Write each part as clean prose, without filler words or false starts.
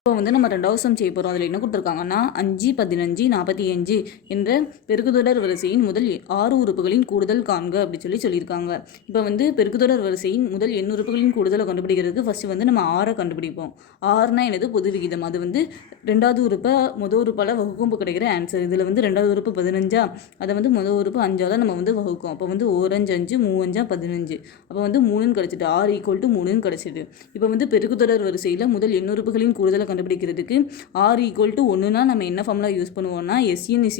இப்போ வந்து நம்ம ரெண்டாவது சம் செய்ய போகிறோம். அதில் என்ன கொடுத்துருக்காங்கன்னா 5, 15, 45 என்ற பெருக்குத்தொடர் வரிசையின் முதல் 6 உறுப்புகளின் கூடுதல் காண்க அப்படி சொல்லியிருக்காங்க. இப்போ வந்து பெருக்குத்தொடர் வரிசையின் முதல் எண் உறுப்புகளின் கூடுதலை கண்டுபிடிக்கிறதுக்கு ஃபஸ்ட்டு வந்து நம்ம 6 கண்டுபிடிப்போம். 6னா என்னது? பொது விகிதம். அது வந்து ரெண்டாவது உறுப்பை முதல் உறுப்பால் வகுக்கும் கிடைக்கிற ஆன்சர். இதில் வந்து ரெண்டாவது உறுப்பு 15, அதை வந்து முதல் உறுப்பு 5ஆல் நம்ம வந்து வகுக்கும். அப்போ வந்து 1 5 5 3 5 15, அப்போ வந்து 3ன்னு கிடச்சிட்டு 6 = 3ன்னு கிடச்சிட்டு. இப்போ வந்து பெருக்குத்தொடர் வரிசையில் முதல் எண் உறுப்புகளின் கூடுதலை கண்டுபிடிக்கிறதுக்கு r = 1னா நம்ம என்ன ஃபார்முலா யூஸ் பண்ணுவோம்னா SN =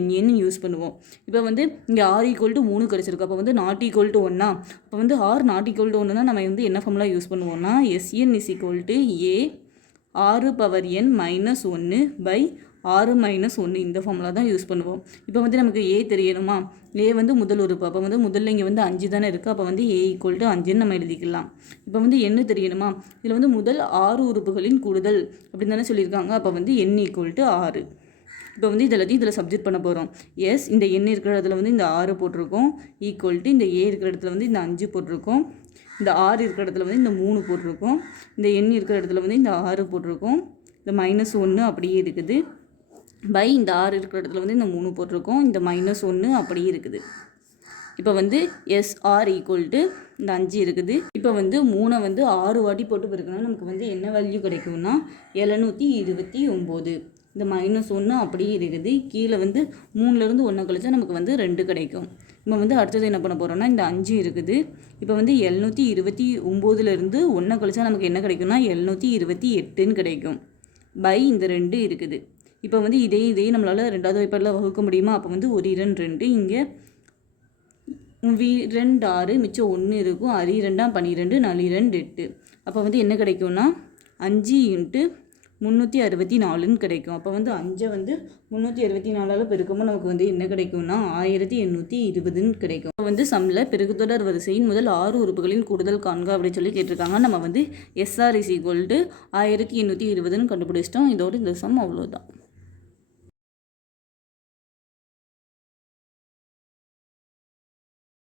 NN யூஸ் பண்ணுவோம். இப்போ வந்து இங்கே r = 3 கிடச்சிருக்கு. அப்போ வந்து not equal to 1. அப்போ வந்து r not equal to 1னா நம்ம வந்து என்ன ஃபார்முலா யூஸ் பண்ணுவோம்னா SN = a (r-1/r-1) இந்த ஃபார்முலா தான் யூஸ் பண்ணுவோம். இப்போ வந்து நமக்கு a தெரியணுமா? a வந்து முதல் உறுப்பு. அப்போ வந்து முதல்ல இங்கே வந்து 5 தானே இருக்குது. அப்போ வந்து a = 5ன்னு நம்ம எழுதிக்கலாம். இப்போ வந்து n தெரியணுமா? இதில் வந்து முதல் 6 உறுப்புகளின் கூடுதல் அப்படின்னு தானே சொல்லியிருக்காங்க. அப்போ வந்து n = 6. இப்போ வந்து இதெல்லாத்தையும் இதில் சப்ஜெக்ட் பண்ண போகிறோம். எஸ், இந்த n இருக்கிற இடத்துல வந்து இந்த 6 போட்டிருக்கோம். ஈக்குவல்ட்டு இந்த a இருக்கிற இடத்துல வந்து இந்த 5 போட்டிருக்கோம். இந்த r இருக்கிற இடத்துல வந்து இந்த 3 போட்டிருக்கோம். இந்த n இருக்கிற இடத்துல வந்து இந்த 6 போட்டிருக்கோம். இந்த -1 அப்படியே இருக்குது. பை இந்த r இருக்கிற இடத்துல வந்து இந்த 3 போட்டிருக்கோம். இந்த -1 அப்படியே இருக்குது. இப்போ வந்து SR = இந்த 5 இருக்குது. இப்போ வந்து 3 வந்து 6 வாட்டி போட்டு பெருக்கணும். நமக்கு வந்து என்ன வேல்யூ கிடைக்கும்னா 729. இந்த -1 அப்படியே இருக்குது. கீழே வந்து 3லேருந்து 1 கழிச்சா நமக்கு வந்து 2 கிடைக்கும். நம்ம வந்து அடுத்தது என்ன பண்ண போகிறோம்னா இந்த 5 இருக்குது. இப்போ வந்து 729லேருந்து 1 கழிச்சா நமக்கு என்ன கிடைக்கும்னா 728ன்னு கிடைக்கும். பை இந்த 2 இருக்குது. இப்போ வந்து இதே நம்மளால் ரெண்டாவது வாய்ப்பாடில் வகுக்க முடியுமா? அப்போ வந்து 1 2 2, இங்கே 2 6, மிச்சம் 1 இருக்கும். 6 2 12, 4 2 8. அப்போ வந்து என்ன கிடைக்கும்னா 5 × 364ன்னு கிடைக்கும். அப்போ வந்து 5 வந்து 364ஆல் பெருக்கும்போது நமக்கு வந்து என்ன கிடைக்கும்னா 1820ன்னு கிடைக்கும். இப்போ வந்து சம்மில் பெருக்குத்தொடர் வரிசையின் முதல் 6 உறுப்புகளின் கூடுதல் காண்க அப்படின்னு சொல்லி கேட்டிருக்காங்க. நம்ம வந்து SR = 1820ன்னு கண்டுபிடிச்சிட்டோம். இதோடு இந்த சம் அவ்வளோதான்.